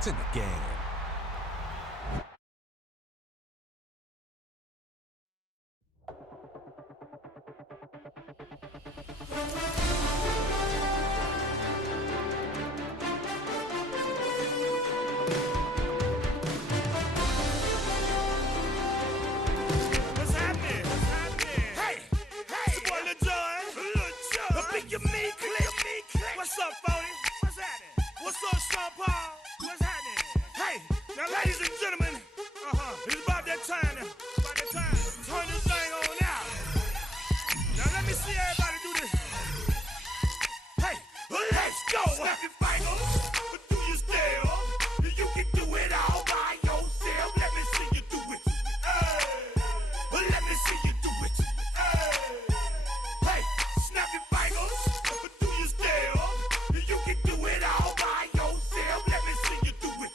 It's in the game. What's happening? Hey, it's your boy Lil Jon. I think you mean click. What's up, Phony? What's happening? What's up, Sean Paul? What's happening? Hey, now ladies and gentlemen, it's about that time now. Turn this thing on out. Now let me see everybody do this. Hey, let's go. Snap your fingers, but do you still? You can do it all by yourself. Let me see you do it. Let me see you do it. Hey, snap your fingers, but do you still? You can do it all by yourself. Let me see you do it.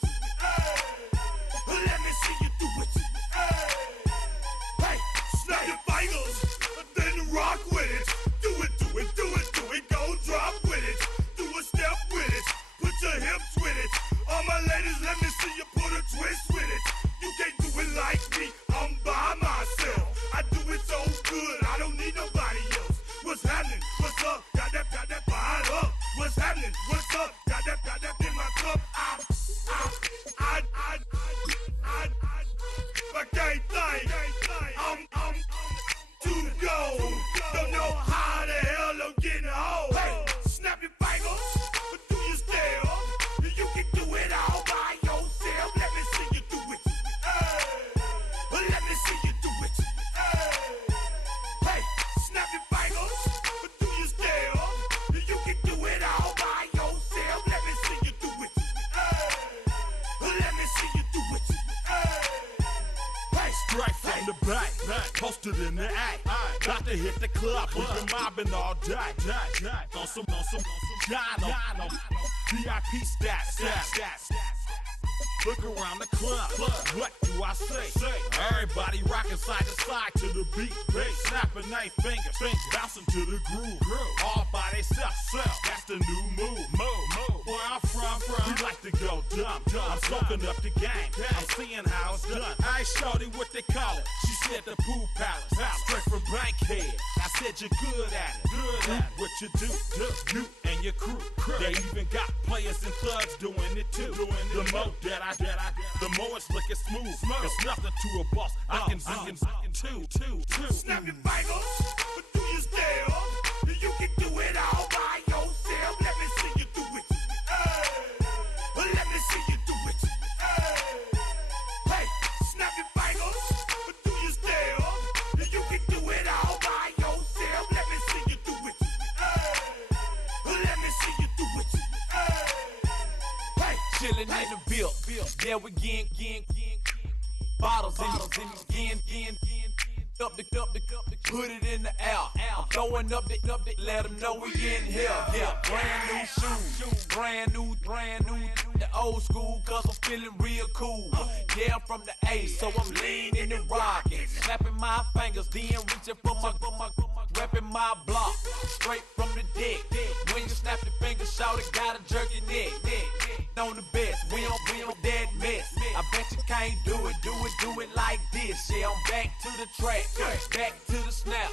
Let me see you do it. Hey, snap your fingers, then rock with it. Do it, go drop with it. Do a step with it, put your hips with it. All my ladies, let me see you put a twist with it. You can't do it like me, I'm by myself. I do it so good, I don't need nobody else. What's happening? What's up? Got that fired up. What's happening? What's up? Got that in my cup. I can't think. I'm to go. Don't know how the hell I'm getting home. Hey, snap your fingers, but do you still? You can do it all by yourself. Let me see you do it. Let me see you do it. Hey, snap your fingers, but do you still? You can do it all by yourself. Let me see you do it. Let me see you do it. Hey, Straight from the back, posted in the act. Got to hit the club, we've been mobbing all day. On some Jono, VIP stats. Look around the club, what do I say? Everybody rocking side to side to the beat. Snapping their fingers, bouncing to the groove. All by themselves, that's the new move. Where I'm from, we like to go dumb. I'm soaking up the game, I'm seeing how it's done. I ain't shorty what they call it, she said the pool palace. Straight from Bankhead, I said you're good at it. What you do, you and your crew. They even got players and thugs doing it too. The more the more it's looking smooth. It's nothing to a boss. I can two. snap your fingers, but do you still? You can do it all by yourself. Let me see you do it. Let me see you do it. Hey, snap your fingers, but do you still? You can do it all by yourself. Let me see you do it. Let me see you do it. Hey, Chillin' in the bill. Yeah, we getting bottles in again. Up the put it in the air. I'm throwing up the, let them know we in here. Yeah, brand new shoes, brand new. The old school, cause I'm feeling real cool. Yeah, I'm from the A, so I'm leaning and rocking. Snapping my fingers, then reaching for my repping my block. Straight from the deck. When you snap your fingers, shout it, gotta jerk your neck. On the best, we don't dead mess. I bet you can't do it like this. Yeah, I'm back to the track, back to the snap.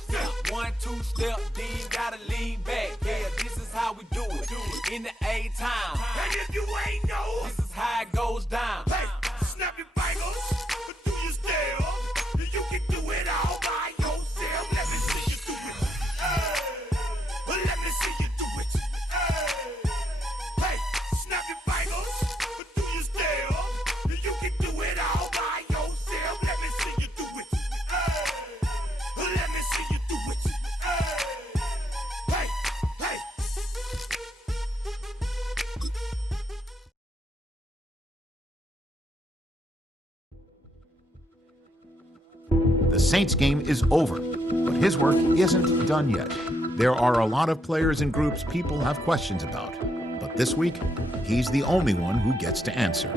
1, 2 step, then you gotta lean back. Yeah, this is how we do it. In the A time. and if you ain't know, This is how it goes down. hey, snap your fingers, but do you still? You can do it all by yourself. Let me see you do it. Let me see you do it. Hey, snap your fingers, but do you still? You can do it all by yourself. Let me see you do it. Let me see you do it. Hey. The Saints game is over, but his work isn't done yet. There are a lot of players and groups people have questions about, but this week, he's the only one who gets to answer.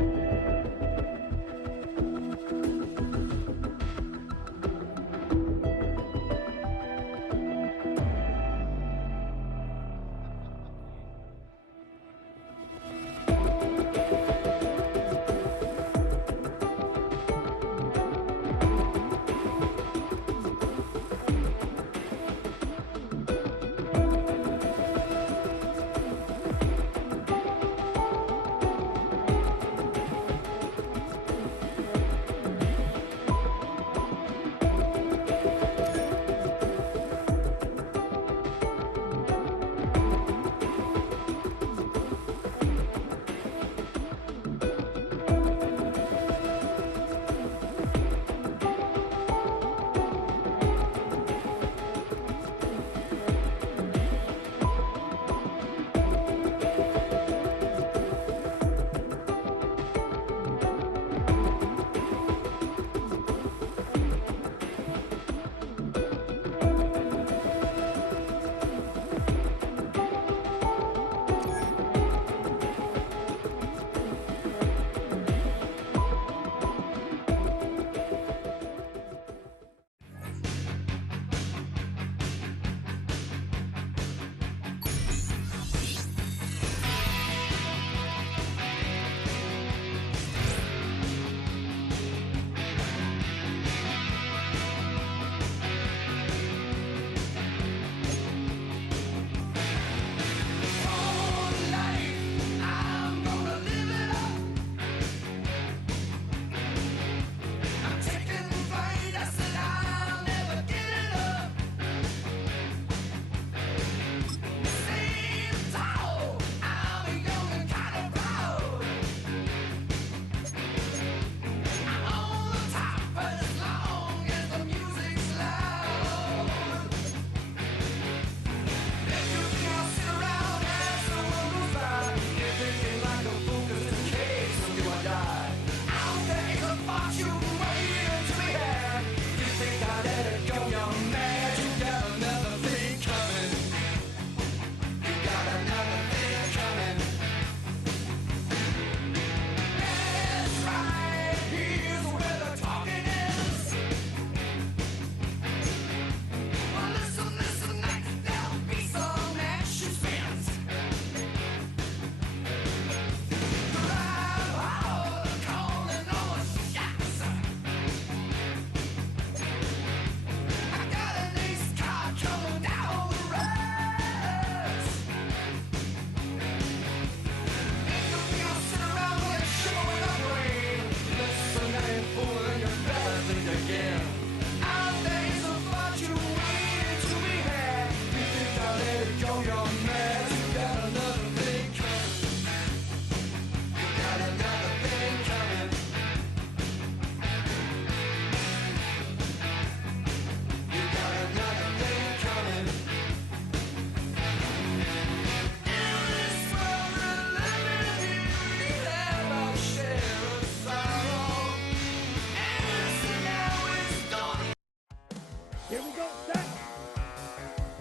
Here we go, set.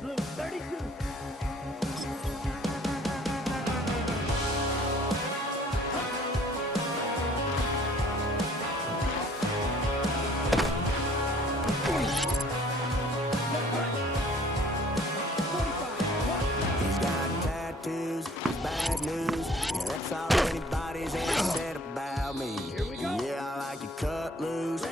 Blue 32. He's got tattoos, bad news. Yeah, that's all anybody's ever said about me. Yeah, I like you cut loose.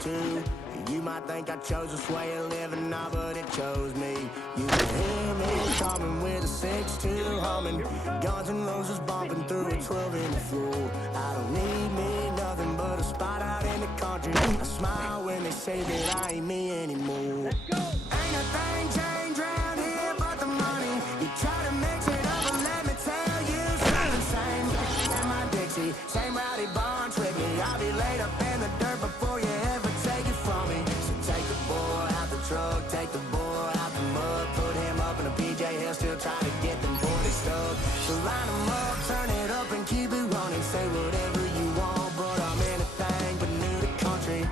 Too. You might think I chose this way of living now, but it chose me. You can hear me coming with a 6'2" humming. Guns and Roses bumping through a 12-inch floor. I don't need me nothing but a spot out in the country. I smile when they say that I ain't me anymore. Ain't a thing changed round here but the money. You try to mix it up, but let me tell you something. Same and my Dixie, same rowdy barn trick me. I'll be laid up in the dirt before you ever take it from me. So take the boy out the truck, take the boy out the mud, put him up in a PJ, he'll still try to get them 40 stuck. So line him up, turn it up and keep it running. Say whatever you want, but I'm anything but new to country.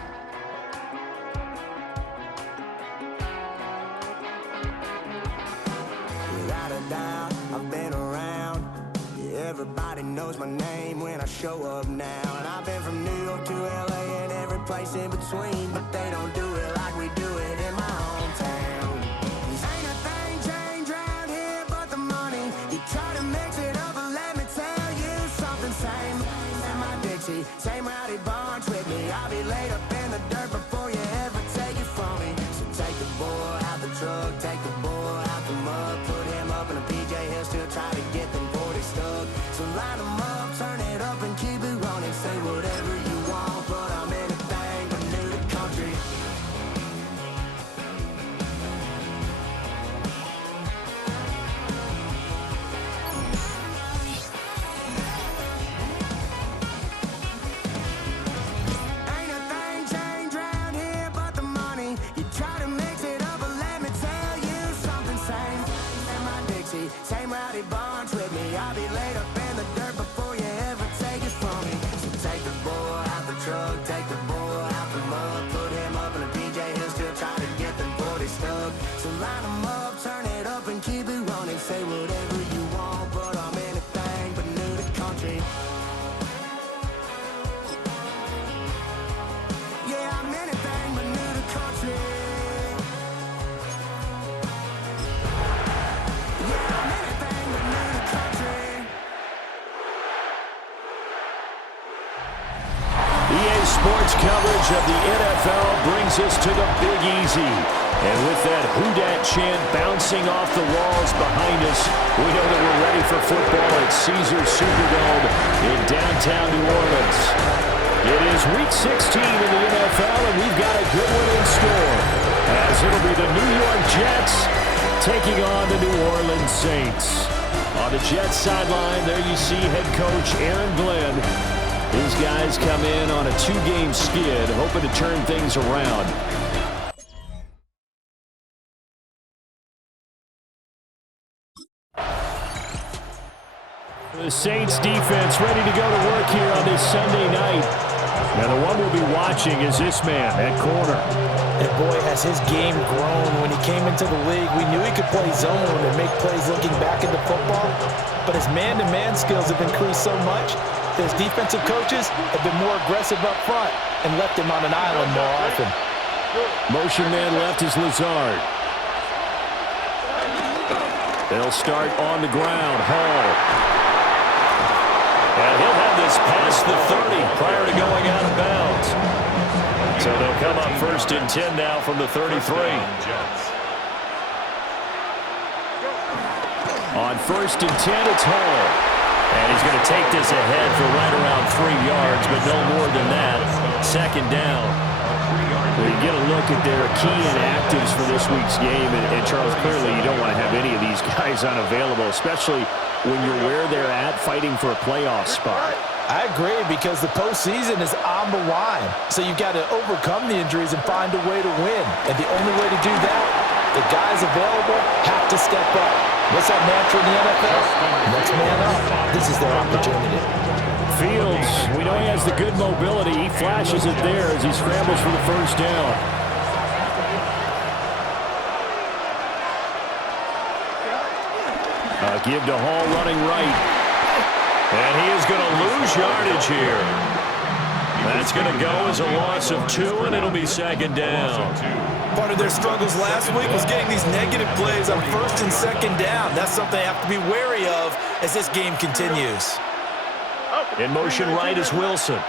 Without a doubt, I've been around. Yeah, everybody knows my name when I show up now. And I've been from New York to LA and every place in between, but they don't do it like we do it in my hometown. Ain't a thing changed round here but the money. You try to mix it up, but let me tell you something. Same and my Dixie, same rowdy barns with me. I'll be laid up in the dirt before you ever take it from me. So take the boy out the truck, take the boy out the mud, put him up in a PJ, he'll still try to get them 40 stuck. So line him up, turn it up and keep it running. Say whatever you want, but I'm anything but new to country. Ain't a thing changed round here but the money. You try to mix it up, but let me tell you something. Same and my Dixie, same rowdy barns with me. I'll be laid up in the dirt before you ever take it from me. So take the boy out the truck, take the boy out the mud, put him up in a PJ, he'll still try to get them 40 stuck. So line him up, turn it up and keep it running. Say whatever you want, but I'm anything but new to country. Yeah, I'm anything but new to country. Yeah, I'm anything but new to country. EA Sports coverage of the NFL brings us to the Big Easy. And with that Who Dat chant bouncing off the walls behind us, we know that we're ready for football at Caesars Superdome in downtown New Orleans. It is Week 16 in the NFL, and we've got a good one in store, as it'll be the New York Jets taking on the New Orleans Saints. On the Jets sideline, there you see head coach Aaron Glenn. These guys come in on a 2-game skid, hoping to turn things around. The Saints defense ready to go to work here on this Sunday night. Now the one we'll be watching is this man at corner. And boy, has his game grown. When he came into the league, we knew he could play zone and make plays looking back into football. But his man-to-man skills have increased so much that his defensive coaches have been more aggressive up front and left him on an island more often. Motion man left is Lazard. They'll start on the ground. Hall. And he'll have this past the 30 prior to going out of bounds. So they'll come up 1st and 10 now from the 33. On 1st and 10, it's Hall. And he's going to take this ahead for right around 3 yards, but no more than that. 2nd down. Well, you get a look at their key inactives for this week's game, and Charles, clearly you don't want to have any of these guys unavailable, especially when you're where they're at fighting for a playoff spot. I agree, because the postseason is on the line. So you've got to overcome the injuries and find a way to win. And the only way to do that, the guys available have to step up. What's that mantra in the NFL? Next man up. This is their opportunity. Fields, we know he has the good mobility. He flashes it there as he scrambles for the first down. Give to Hall running right. And he is going to lose yardage here. That's going to go as a loss of 2, and it'll be second down. Part of their struggles last week was getting these negative plays on first and second down. That's something they have to be wary of as this game continues. In motion right is Wilson.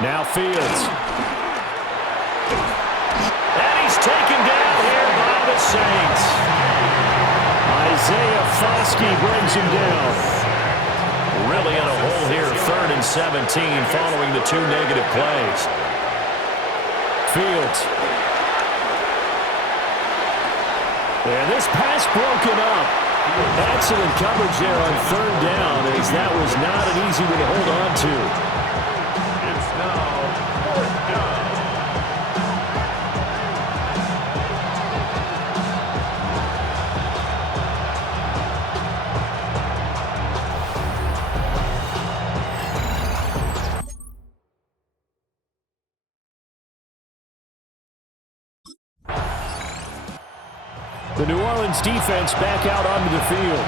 Now Fields. And he's taken down here by the Saints. Isaiah Foskey brings him down. Really in a hole here, 3rd and 17 following the 2 negative plays. Fields. And this pass broken up. Excellent coverage there on 3rd down, as that was not an easy one to hold on to. It's now 4th down. The New Orleans defense back out onto the field.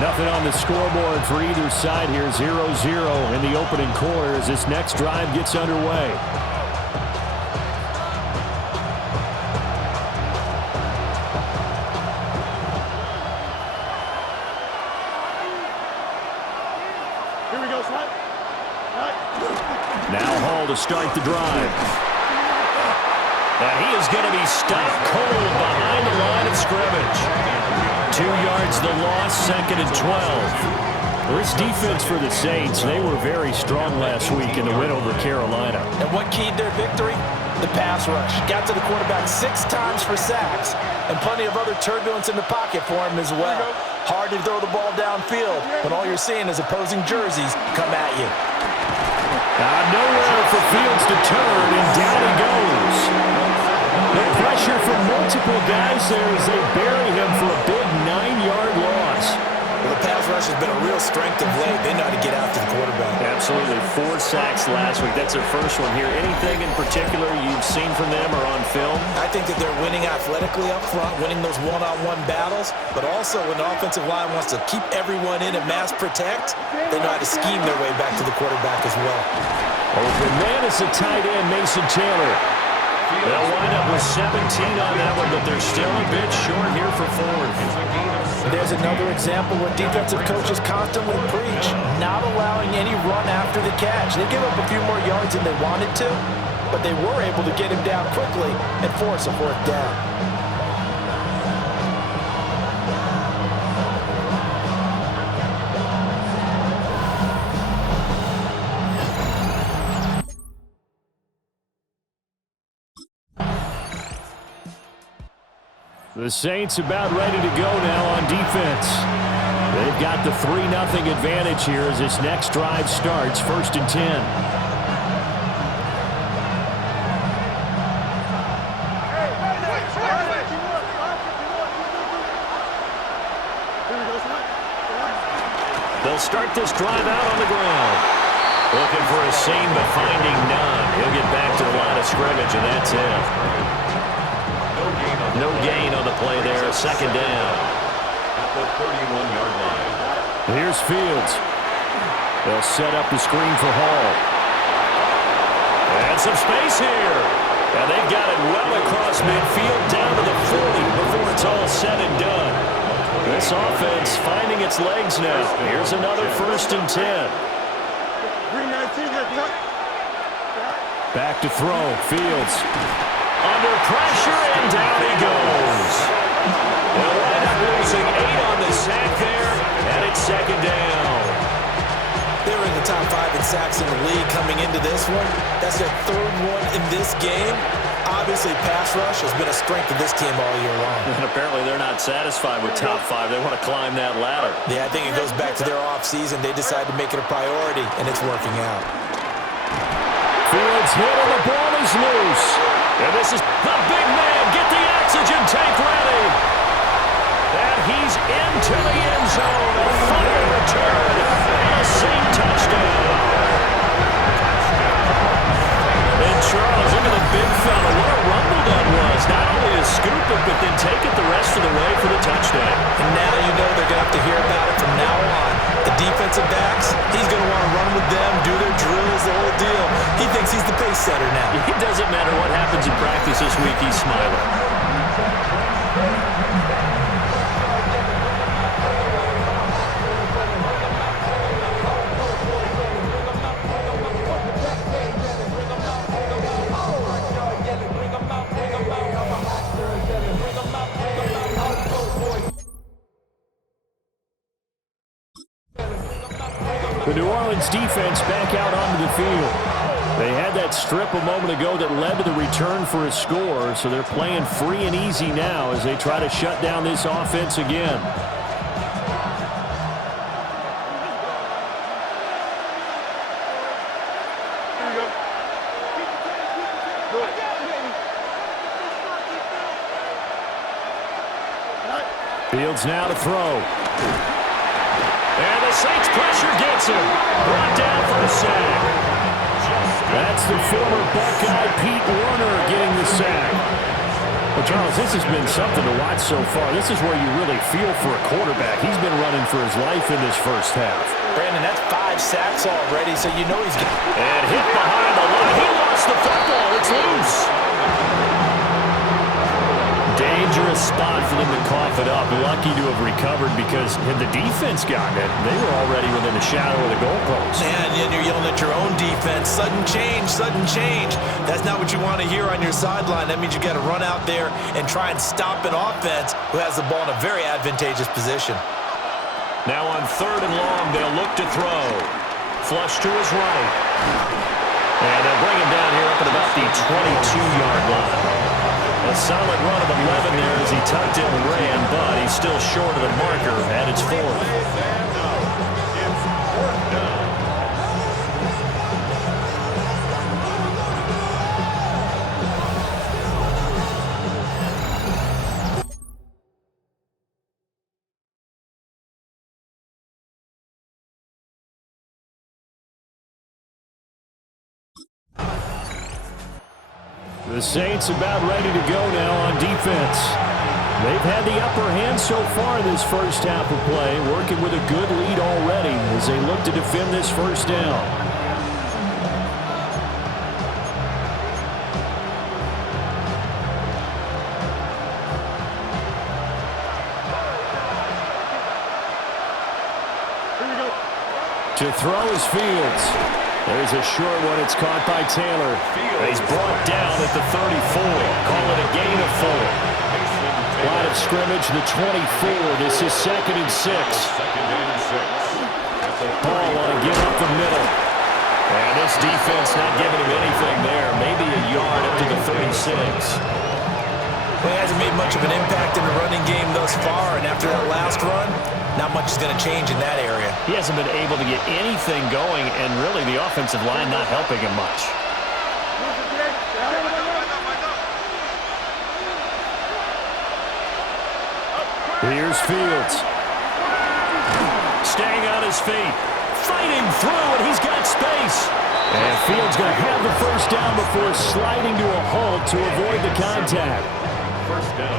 Nothing on the scoreboard for either side here. 0-0 in the opening quarter as this next drive gets underway. Here we go, Swat. Now Hall to start the drive. And he is going to be stopped cold behind the line of scrimmage. 2 yards the loss, 2nd and 12. This defense for the Saints, they were very strong last week in the win over Carolina. And what keyed their victory? The pass rush. Got to the quarterback 6 times for sacks, and plenty of other turbulence in the pocket for him as well. Hard to throw the ball downfield when all you're seeing is opposing jerseys come at you. Nowhere for Fields to turn, and down he goes. The pressure from multiple guys there as they bury him for a big 9-yard loss. Well, the pass rush has been a real strength of late. They know how to get out to the quarterback. Absolutely. 4 sacks last week. That's their first one here. Anything in particular you've seen from them or on film? I think that they're winning athletically up front, winning those one-on-one battles, but also when the offensive line wants to keep everyone in and mass protect, they know how to scheme their way back to the quarterback as well. Open man is the tight end, Mason Taylor. They'll wind up with 17 on that one, but they're still a bit short here for 4th. There's another example where defensive coaches constantly preach, not allowing any run after the catch. They give up a few more yards than they wanted to, but they were able to get him down quickly and force a 4th down. The Saints about ready to go now on defense. They've got the 3-0 advantage here as this next drive starts, 1st and 10. They'll start this drive out on the ground. Looking for a seam, but finding none. He'll get back to the line of scrimmage, and that's it. No gain on the play there, 2nd down. At the 31-yard line. Here's Fields. They'll set up the screen for Hall. And some space here. And they've got it well across midfield down to the 40 before it's all said and done. This offense finding its legs now. Here's another 1st and 10. Back to throw. Fields. Under pressure, and down he goes. They'll wind up losing 8 on the sack there, and it's 2nd down. They're in the the top 5 in sacks in the league coming into this one. That's their 3rd one in this game. Obviously, pass rush has been a strength of this team all year long. And apparently they're not satisfied with top 5. They want to climb that ladder. Yeah, I think it goes back to their offseason. They decided to make it a priority, and it's working out. Fields hit and the ball is loose. And this is the big man. Get the oxygen tank ready. And he's into the end zone. A fumble return and a Saint touchdown. And Charles, look at the big fella. What a rumble that was. Not only to scoop it, but then take it the rest of the way for the touchdown. And now you know they're going to have to hear about it from now on. The defensive backs, he's going to want to run with them, do their drills, the whole deal. He thinks he's the pace setter now. It doesn't matter what happens in practice this week, he's smiling. The New Orleans defense back out onto the field. They had that strip a moment ago that led to the return for a score, so they're playing free and easy now as they try to shut down this offense again. Fields now to throw. And the Saints pressure gets him. Brought down for a sack. That's the former Buckeye Pete Werner getting the sack. Well, Charles, this has been something to watch so far. This is where you really feel for a quarterback. He's been running for his life in this first half. Brandon, that's 5 sacks already, so you know he's getting... And hit behind the line. He lost the football. It's loose. Dangerous spot for them to cough it up. Lucky to have recovered because had the defense gotten it, they were already within the shadow of the goalpost. And you're yelling at your own defense. Sudden change, sudden change. That's not what you want to hear on your sideline. That means you got to run out there and try and stop an offense who has the ball in a very advantageous position. Now on 3rd and long, they'll look to throw. Flush to his right. And they'll bring him down here up at about the 22-yard line. A solid run of 11 there as he tucked it and ran, but he's still short of the marker, and it's 4th. The Saints about ready to go now on defense. They've had the upper hand so far in this first half of play, working with a good lead already as they look to defend this first down. To throw is Fields. There's a short one. It's caught by Taylor. He's brought down at the 34. Call it a gain of 4. Line of scrimmage, the 24. This is 2nd and 6. Paul want to give up the middle. And this defense not giving him anything there. Maybe a yard up to the 36. Well, he hasn't made much of an impact in the running game thus far, and after that last run, not much is going to change in that area. He hasn't been able to get anything going, and really the offensive line not helping him much. Here's Fields. Staying on his feet. Fighting through, and he's got space. And Fields going to have the first down before sliding to a halt to avoid the contact.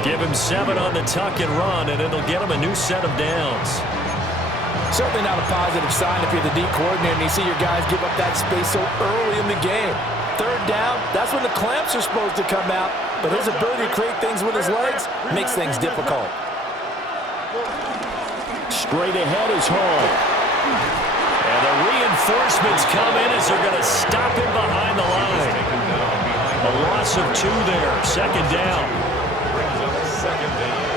Give him 7 on the tuck and run, and it'll get him a new set of downs. Certainly not a positive sign if you're the D coordinator and you see your guys give up that space so early in the game. 3rd down, that's when the clamps are supposed to come out, but his ability to create things with his legs makes things difficult. Straight ahead is Hall. And the reinforcements come in as they're going to stop him behind the line. A loss of 2 there, 2nd down. Brings up 2nd down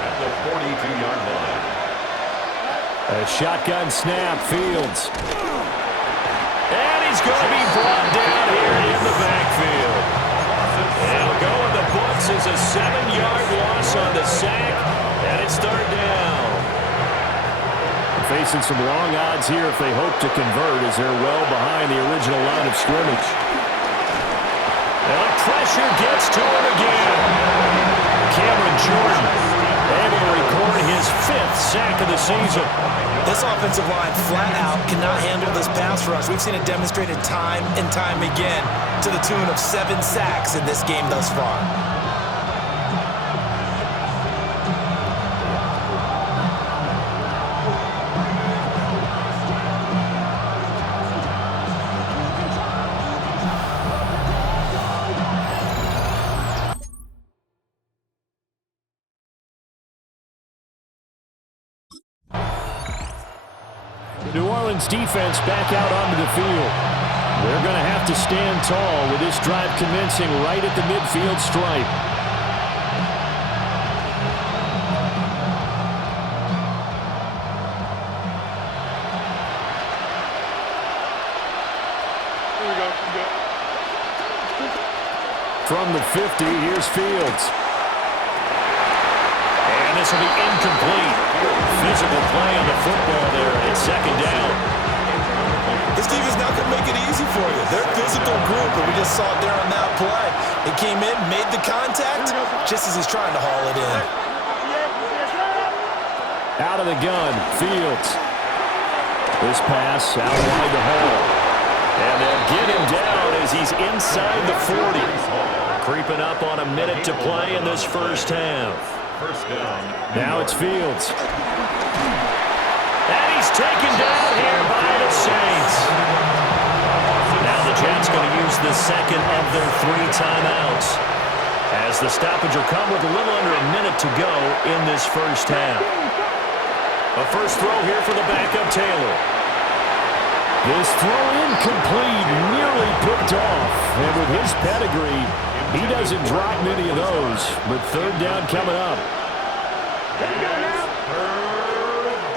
at the 42-yard line. A shotgun snap, Fields. And he's going to be brought down here in the backfield. It'll go in the books as a 7-yard loss on the sack, and it's third down. Facing some long odds here if they hope to convert as they're well behind the original line of scrimmage. And the pressure gets to him again. Cameron Jordan able to record his 5th sack of the season. This offensive line flat out cannot handle this pass rush. We've seen it demonstrated time and time again to the tune of 7 sacks in this game thus far. New Orleans defense back out onto the field. They're going to have to stand tall with this drive commencing right at the midfield stripe. From the 50, here's Fields. And this will be incomplete. Physical play on the football there, and it's second down. This team is not going to make it easy for you. They're a physical group, and we just saw it there on that play. It came in, made the contact, just as he's trying to haul it in. Out of the gun, Fields. This pass out wide the hole. And they'll get him down as he's inside the 40. Creeping up on a minute to play in this first half. First down. Now it's Fields. And he's taken down here by the Saints. Now the Jets going to use the second of their 3 timeouts, as the stoppage will come with a little under a minute to go in this first half. A first throw here for the backup Taylor. This throw incomplete, nearly picked off. And with his pedigree, he doesn't drop many of those. But third down coming up.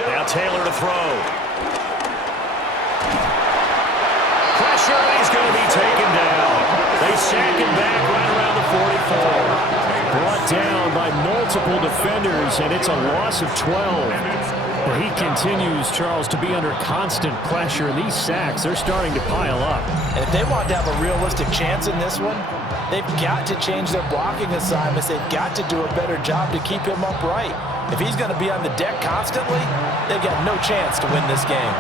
Now Taylor to throw. Pressure, and he's going to be taken down. They sack him back right around the 44. Brought down by multiple defenders, and it's a loss of 12. Well, he continues, Charles, to be under constant pressure. These sacks, they're starting to pile up. And if they want to have a realistic chance in this one, they've got to change their blocking assignments. They've got to do a better job to keep him upright. If he's going to be on the deck constantly, they've got no chance to win this game.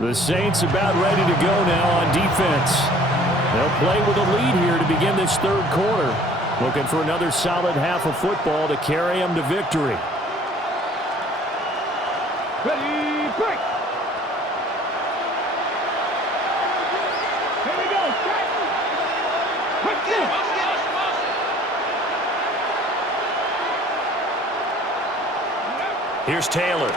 The Saints about ready to go now on defense. They'll play with a lead here to begin this third quarter. Looking for another solid half of football to carry them to victory. Ready, break. Here we go. Here's Taylor.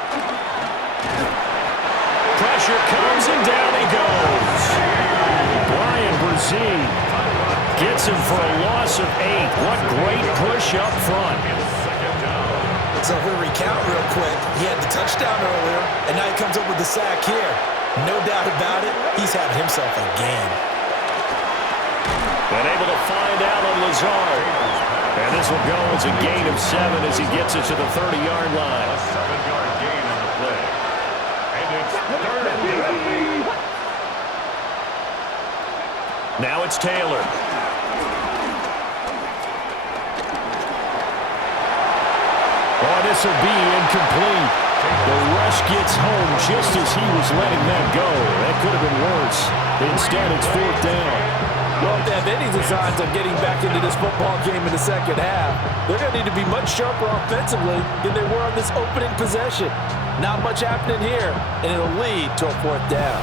Pressure comes, and down he goes. Brian Brzee gets him for a loss of 8. What great push up front. So if we recount real quick, he had the touchdown earlier, and now he comes up with the sack here. No doubt about it, he's having himself a game. And able to find Alan Lazard. And this will go as a gain of 7 as he gets it to the 30-yard line. A 7-yard gain on the play. And it's third down. Now it's Taylor. Oh, this will be incomplete. The rush gets home just as he was letting that go. That could have been worse. Instead, it's fourth down. Well, if they have any designs on getting back into this football game in the second half, they're going to need to be much sharper offensively than they were on this opening possession. Not much happening here, and it'll lead to a fourth down.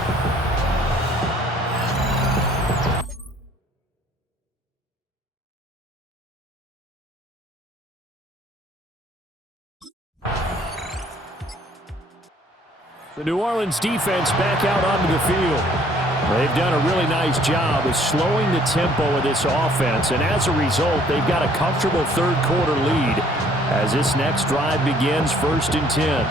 The New Orleans defense back out onto the field. They've done a really nice job of slowing the tempo of this offense, and as a result, they've got a comfortable third-quarter lead as this next drive begins 1st and 10.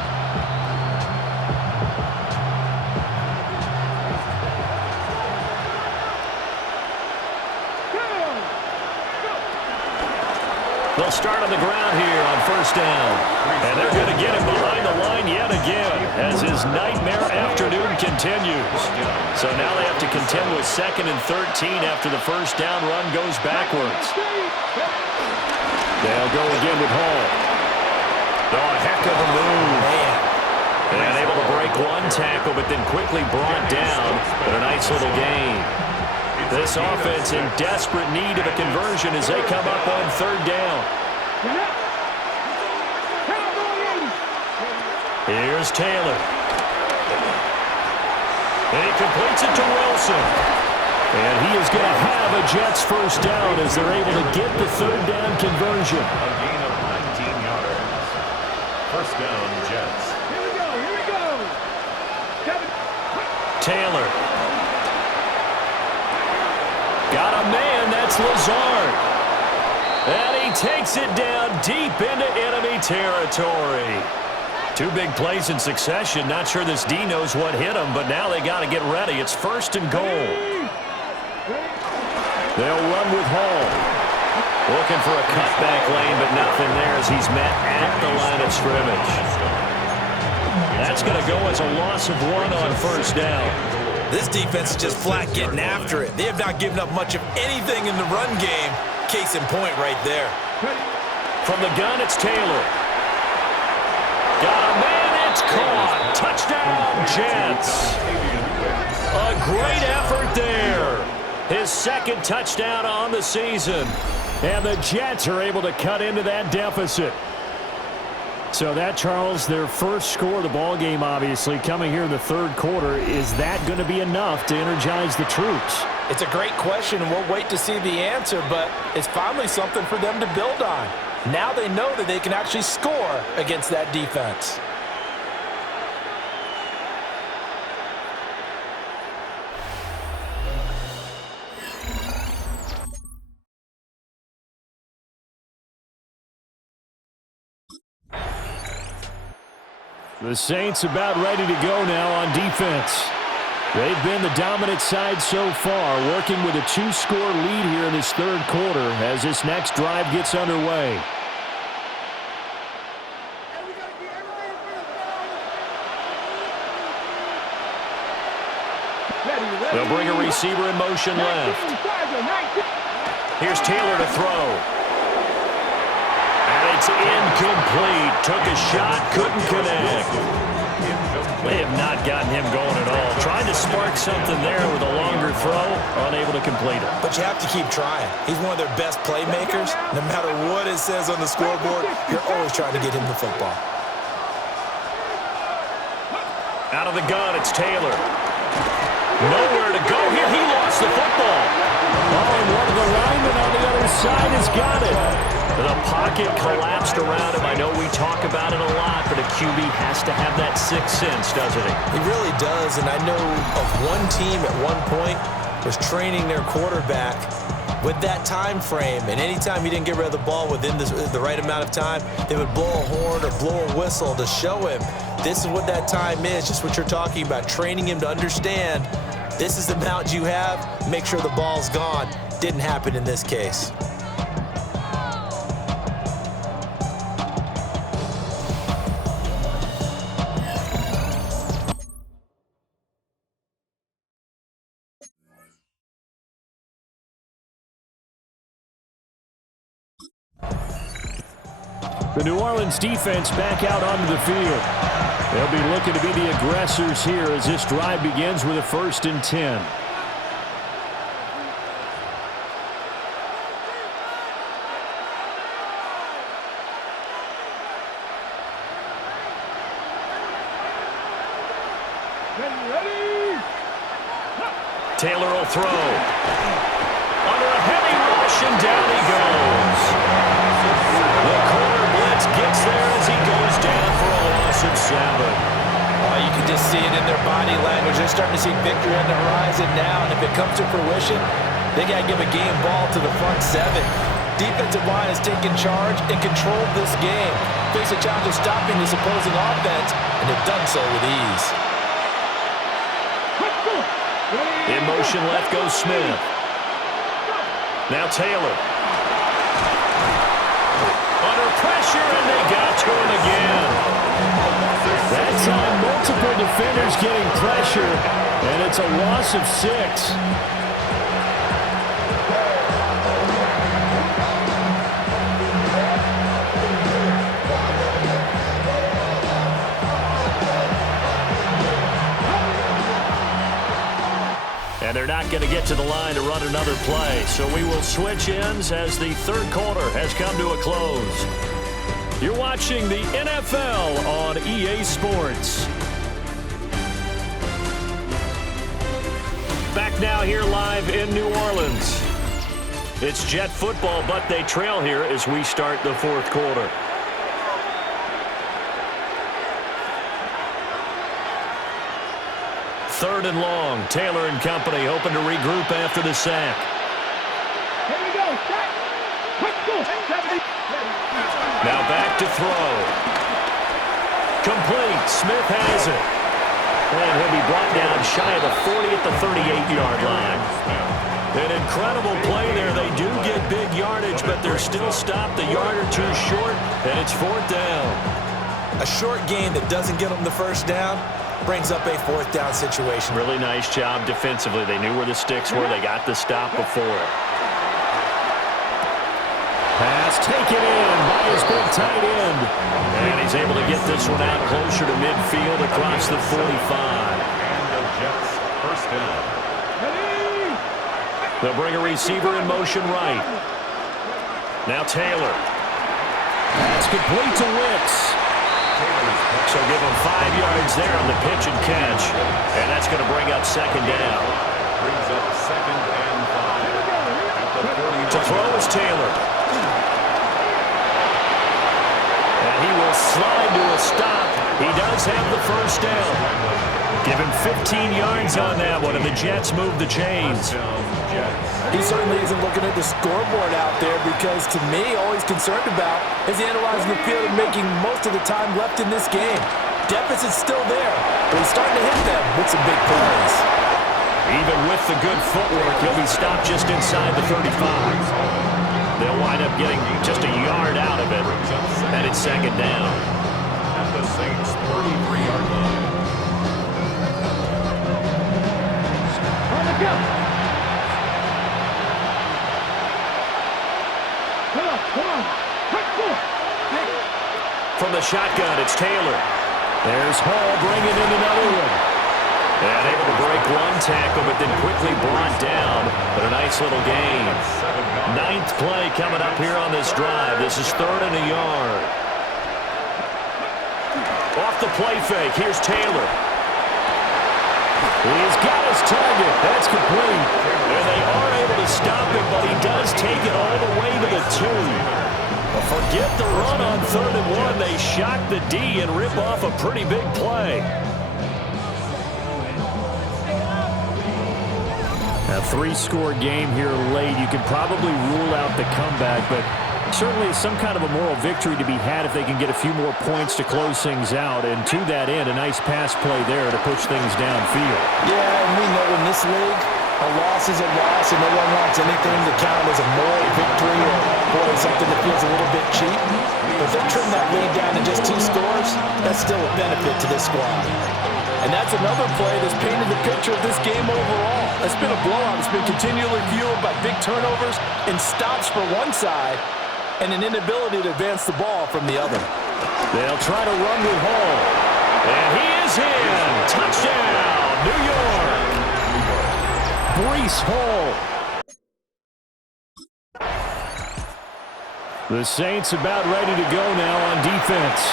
They'll start on the ground here on 1st down. And they're going to get him behind the line yet again as his nightmare afternoon continues. So now they have to contend with 2nd and 13 after the 1st down run goes backwards. They'll go again with Hall. Oh, a heck of a move. And able to break one tackle, but then quickly brought down. But a nice little gain. This offense in desperate need of a conversion as they come up on 3rd down. Here's Taylor. And he completes it to Wilson. And he is going to have a Jets 1st down as they're able to get the 3rd down conversion. A gain of 19 yards. 1st down, Jets. Here we go. Taylor. Got a man, that's Lazard. And he takes it down deep into enemy territory. 2 big plays in succession. Not sure this D knows what hit him, but now they got to get ready. It's 1st and goal. They'll run with Hall. Looking for a cutback lane, but nothing there as he's met at the line of scrimmage. That's going to go as a loss of 1 on 1st down. This defense is just flat getting after it. They have not given up much of anything in the run game. Case in point right there. From the gun, it's Taylor. Got a man, it's caught. Touchdown, Jets. A great effort there. His 2nd touchdown on the season. And the Jets are able to cut into that deficit. So that, Charles, their 1st score of the ballgame, obviously, coming here in the 3rd quarter. Is that going to be enough to energize the troops? It's a great question, and we'll wait to see the answer, but it's finally something for them to build on. Now they know that they can actually score against that defense. The Saints about ready to go now on defense. They've been the dominant side so far, working with a 2-score lead here in this 3rd quarter as this next drive gets underway. They'll bring a receiver in motion left. Here's Taylor to throw. And it's incomplete. Took a shot, couldn't connect. They have not gotten him going at all. Trying to spark something there with a longer throw, unable to complete it. But you have to keep trying. He's one of their best playmakers. No matter what it says on the scoreboard, you're always trying to get him the football. Out of the gun, it's Taylor. Nowhere to go here. He lost the football. Oh, and one of the linemen on the other side has got it. The pocket collapsed around him. I know we talk about it a lot, but a QB has to have that 6th sense, doesn't he? He really does, and I know of one team at one point was training their quarterback with that time frame, and anytime he didn't get rid of the ball within the right amount of time, they would blow a horn or blow a whistle to show him this is what that time is, just what you're talking about, training him to understand this is the amount you have, make sure the ball's gone. Didn't happen in this case. The New Orleans defense back out onto the field. They'll be looking to be the aggressors here as this drive begins with a 1st and 10. Taylor will throw. Under a heavy rush, and down he goes. The corner blitz gets there as he goes down for a loss of 7. You can just see it in their body language. They're starting to see victory on the horizon now, and if it comes to fruition, they got to give a game ball to the front seven. Defensive line has taken charge and controlled this game. Face a challenge of stopping this opposing offense, and they've done so with ease. In motion left goes Smith. Now Taylor. Under pressure, and they got to him again. That time, multiple defenders getting pressure, and it's a loss of 6. And they're not going to get to the line to run another play. So we will switch ends as the third quarter has come to a close. You're watching the NFL on EA Sports. Back now here live in New Orleans. It's Jet football, but they trail here as we start the fourth quarter. Third and long. Taylor and company hoping to regroup after the sack. Here we go. Set. Quick go. Now back to throw. Complete. Smith has it. And he'll be brought down shy of the 40 at the 38-yard line. An incredible play there. They do get big yardage, but they're still stopped a yard or two short, and it's fourth down. A short gain that doesn't get them the first down brings up a fourth down situation. Really nice job defensively. They knew where the sticks were. They got the stop before it. Pass taken in by his big tight end. And he's able to get this one out closer to midfield across the 45. And the Jets first down. They'll bring a receiver in motion right. Now Taylor. That's complete to Wicks. So give him 5 yards there on the pitch and catch. And that's going to bring up second down. Brings up second and 5. To throw is Taylor. And he will slide to a stop. He does have the first down. Give him 15 yards on that one, and the Jets move the chains. He certainly isn't looking at the scoreboard out there because, to me, all he's concerned about is analyzing the field and making most of the time left in this game. Deficit's still there, but he's starting to hit them with some big plays. Even with the good footwork, he'll be stopped just inside the 35. They'll wind up getting just a yard out of it, and it's second down. At the Saints' 33-yard line. On the go. Come on. Quick go. From the shotgun, it's Taylor. There's Hall bringing in another one. And able to break one tackle, but then quickly brought down. But a nice little gain. 9th play coming up here on this drive. This is 3rd and a yard. Off the play fake, here's Taylor. He's got his target. That's complete. And they are able to stop him, but he does take it all the way to the 2. Forget the run on 3rd and 1. They shock the D and rip off a pretty big play. A 3-score game here late. You can probably rule out the comeback, but certainly some kind of a moral victory to be had if they can get a few more points to close things out. And to that end, a nice pass play there to push things downfield. Yeah, and we know in this league, a loss is a loss, and no one wants anything to count as a moral victory or boy, something that feels a little bit cheap. But if they trim that lead down to just 2 scores, that's still a benefit to this squad. And that's another play that's painted the picture of this game overall. It's been a blowout. It's been continually fueled by big turnovers and stops for one side and an inability to advance the ball from the other. They'll try to run with Hall. And he is in. Touchdown, New York. Breece Hall. The Saints about ready to go now on defense.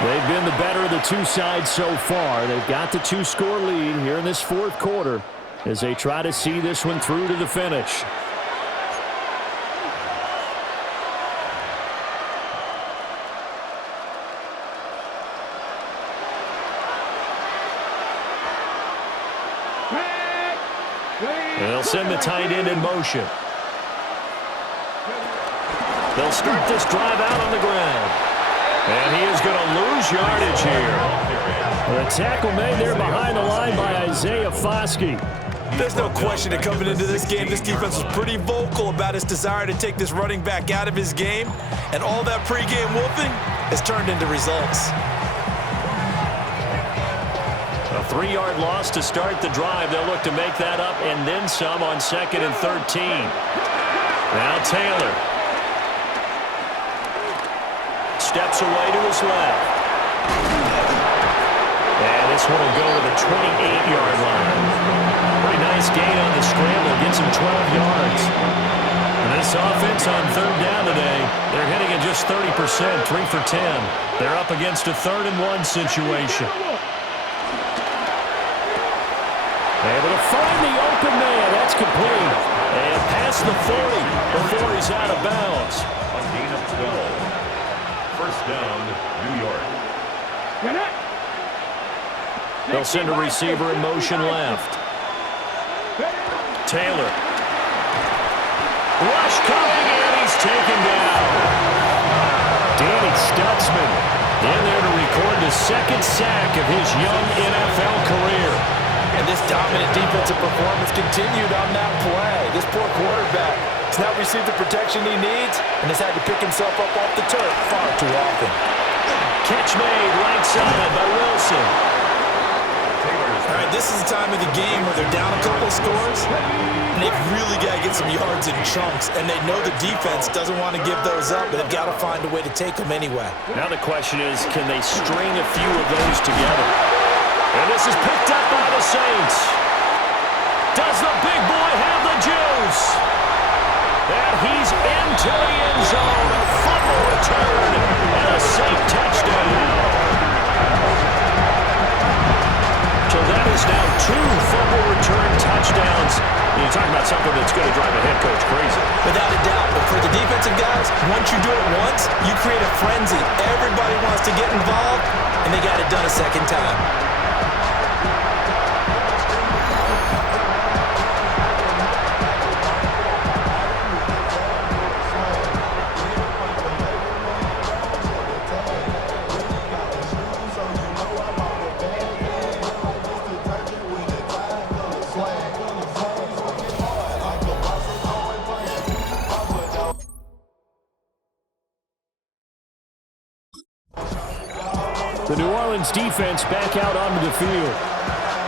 They've been the better of the two sides so far. They've got the 2-score lead here in this fourth quarter as they try to see this one through to the finish. They'll send the tight end in motion. They'll start this drive out on the ground. And he is going to lose yardage here. The tackle made there behind the line by Isaiah Foskey. There's no question that coming into this game, this defense was pretty vocal about its desire to take this running back out of his game. And all that pregame wolfing has turned into results. A 3-yard loss to start the drive. They'll look to make that up and then some on 2nd and 13. Now Taylor. Steps away to his left. And this one will go to the 28-yard line. Pretty nice gain on the scramble. Gets him 12 yards. And this offense on 3rd down today, they're hitting at just 30%, 3 for 10. They're up against a 3rd and 1 situation. Able to find the open man. That's complete. And past the 40 before he's out of bounds. A gain of 12. First down, New York. They'll send a receiver in motion left. Taylor. Rush coming, and he's taken down. Danny Stutzman in there to record the 2nd sack of his young NFL career. And this dominant defensive performance continued on that play. This poor quarterback has not received the protection he needs and has had to pick himself up off the turf far too often. Catch made right side by Wilson. All right, this is the time of the game where they're down a couple of scores, and they've really got to get some yards in chunks, and they know the defense doesn't want to give those up, but they've got to find a way to take them anyway. Now the question is, can they string a few of those together? And this is picked up by the Saints. Does the big boy have the juice? And he's into the end zone. A fumble return and a Saint touchdown. So that is now 2 fumble return touchdowns. You're talking about something that's going to drive a head coach crazy. Without a doubt. But for the defensive guys, once you do it once, you create a frenzy. Everybody wants to get involved, and they got it done a second time. The New Orleans defense back out onto the field.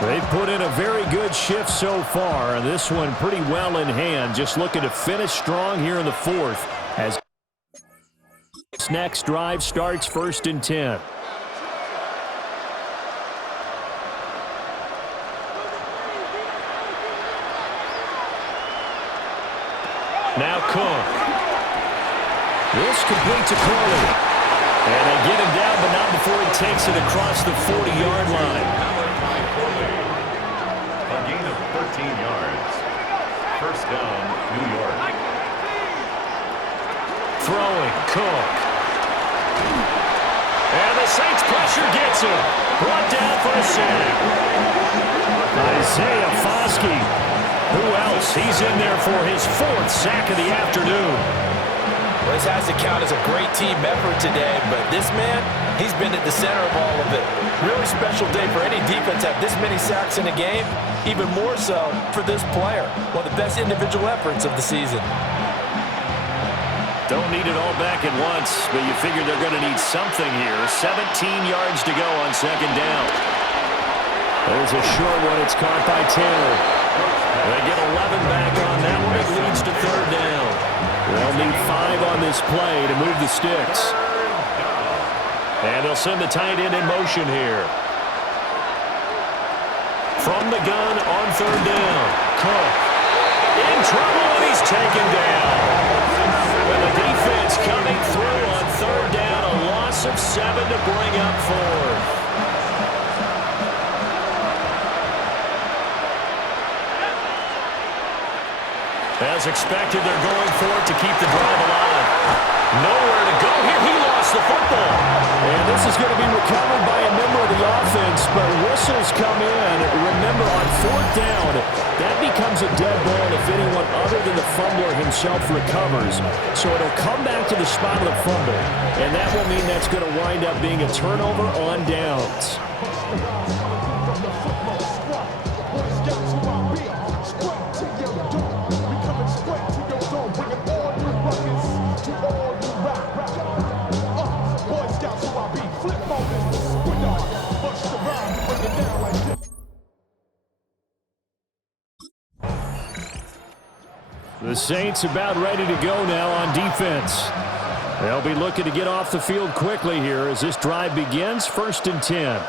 They've put in a very good shift so far, and this one pretty well in hand. Just looking to finish strong here in the 4th as this next drive starts 1st and 10. Now Cook. This complete to Curley. And they get him down, but not before he takes it across the 40-yard line. A gain of 13 yards. First down, New York. Throwing, Cook. And the Saints pressure gets him. Brought down for a sack. Isaiah Foskey. Who else? He's in there for his 4th sack of the afternoon. Well, this has to count as a great team effort today, but this man, he's been at the center of all of it. Really special day for any defense to have this many sacks in a game, even more so for this player. One of the best individual efforts of the season. Don't need it all back at once, but you figure they're going to need something here. 17 yards to go on 2nd down. There's a short one. It's caught by Taylor. They get 11 back on that one. It leads to 3rd down. They'll need 5 on this play to move the sticks. And they'll send the tight end in motion here. From the gun on 3rd down. Cook. In trouble, and he's taken down. With the defense coming through on 3rd down, a loss of 7 to bring up 4th. And As expected, they're going for it to keep the drive alive. Nowhere to go here. He lost the football. And this is going to be recovered by a member of the offense, but whistles come in. Remember, on fourth down, that becomes a dead ball if anyone other than the fumbler himself recovers. So it'll come back to the spot of the fumble, and that will mean that's going to wind up being a turnover on downs. The Saints about ready to go now on defense. They'll be looking to get off the field quickly here as this drive begins. 1st and 10.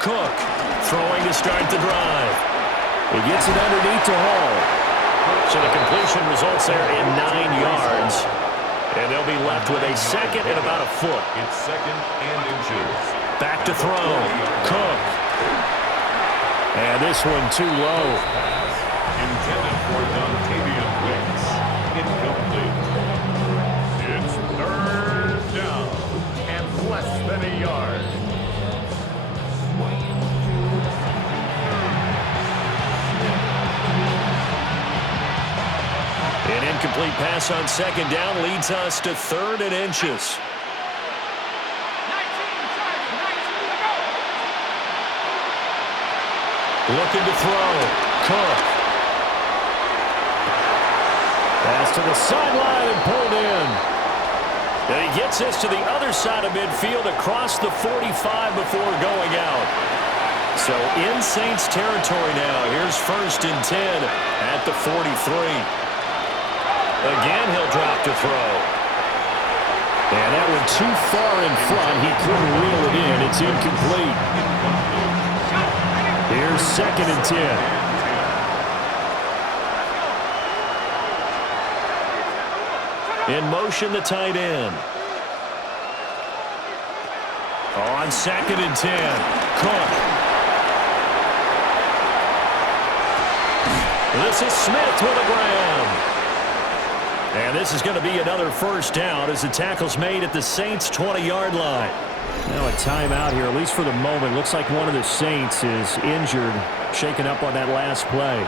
Cook throwing to start the drive. He gets it underneath to Hall. So the completion results there in 9 yards. And they'll be left with a second and about a foot. It's 2nd and inches. Back to throw. Cook. And this one too low. Intended for Dontavian Wicks. Incomplete. It's 3rd down and less than a yard. An incomplete pass on 2nd down leads us to 3rd and inches. Looking to throw. Cook. Pass to the sideline and pulled in. And he gets this to the other side of midfield across the 45 before going out. So in Saints territory now. Here's 1st and 10 at the 43. Again, he'll drop to throw. And that one too far in front. He couldn't reel it in. It's incomplete. Here's 2nd and 10. In motion, the tight end. On 2nd and 10. Cook. This is Smith with a grab. And this is going to be another 1st down as the tackle's made at the Saints' 20-yard line. Now a timeout here, at least for the moment. Looks like one of the Saints is injured, shaken up on that last play.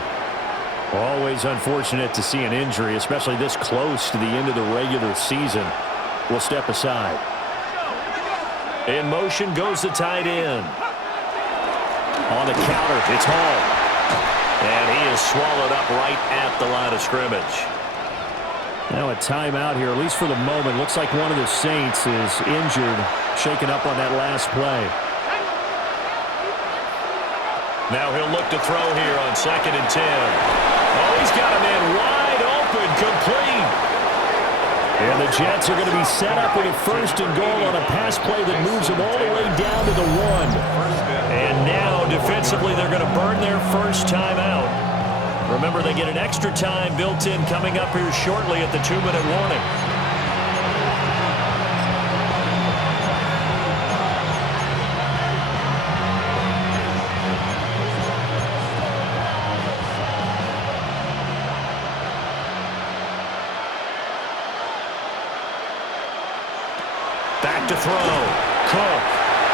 Always unfortunate to see an injury, especially this close to the end of the regular season. We'll step aside. In motion goes the tight end. On the counter, it's Hall. And he is swallowed up right at the line of scrimmage. Now a timeout here, at least for the moment. Looks like one of the Saints is injured, shaken up on that last play. Now he'll look to throw here on 2nd and 10. Oh, he's got a man wide open, complete. And the Jets are going to be set up with a 1st and goal on a pass play that moves them all the way down to the 1. And now defensively they're going to burn their first timeout. Remember, they get an extra time built in coming up here shortly at the 2-minute warning. Back to throw. Cook.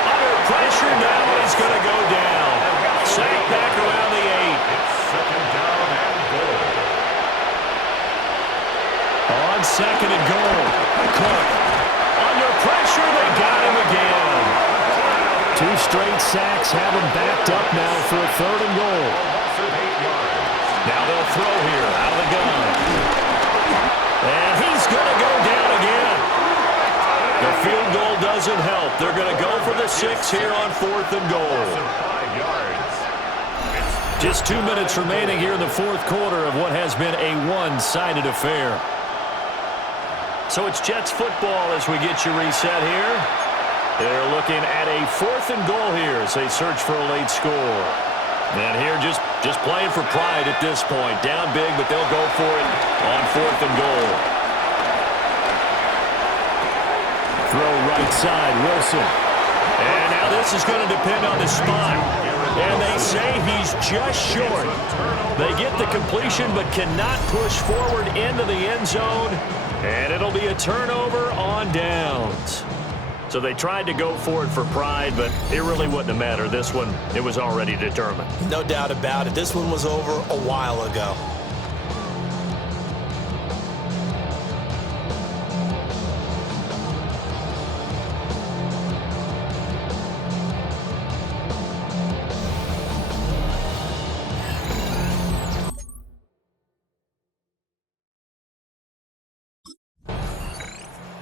Under pressure now, he's going to go down. Sacked back around the 8. It's 2nd down and goal. On 2nd and goal. Cook. Under pressure, they got him again. 2 straight sacks have him backed up now for a 3rd and goal. Now they'll throw here out of the gun. And he's going to go down again. The field goal doesn't help. They're going to go for the 6 here on 4th and goal. Just 2 minutes remaining here in the 4th quarter of what has been a one-sided affair. So it's Jets football as we get you reset here. They're looking at a 4th and goal here as they search for a late score. And here just playing for pride at this point. Down big, but they'll go for it on 4th and goal. Throw right side, Wilson. And now this is going to depend on the spot. And they say he's just short. They get the completion but cannot push forward into the end zone. And it'll be a turnover on downs. So they tried to go for it for pride, but it really wouldn't have mattered. This one, it was already determined. No doubt about it. This one was over a while ago.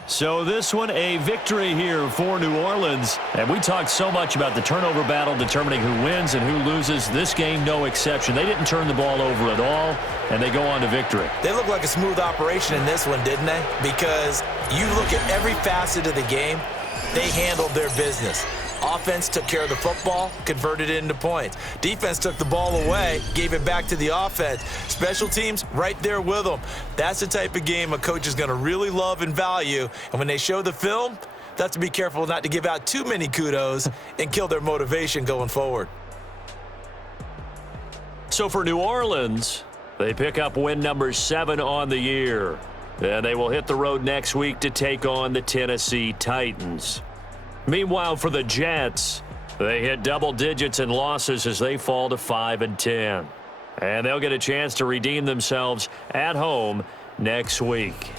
So this one, a victory here for New Orleans. And we talked so much about the turnover battle determining who wins and who loses. This game, no exception. They didn't turn the ball over at all, and they go on to victory. They look like a smooth operation in this one, didn't they? Because you look at every facet of the game, they handled their business. Offense took care of the football, converted it into points. Defense took the ball away, gave it back to the offense. Special teams, right there with them. That's the type of game a coach is going to really love and value. And when they show the film, they have to be careful not to give out too many kudos and kill their motivation going forward. So for New Orleans, they pick up win number 7 on the year. And they will hit the road next week to take on the Tennessee Titans. Meanwhile, for the Jets, they hit double digits in losses as they fall to 5-10. And they'll get a chance to redeem themselves at home next week.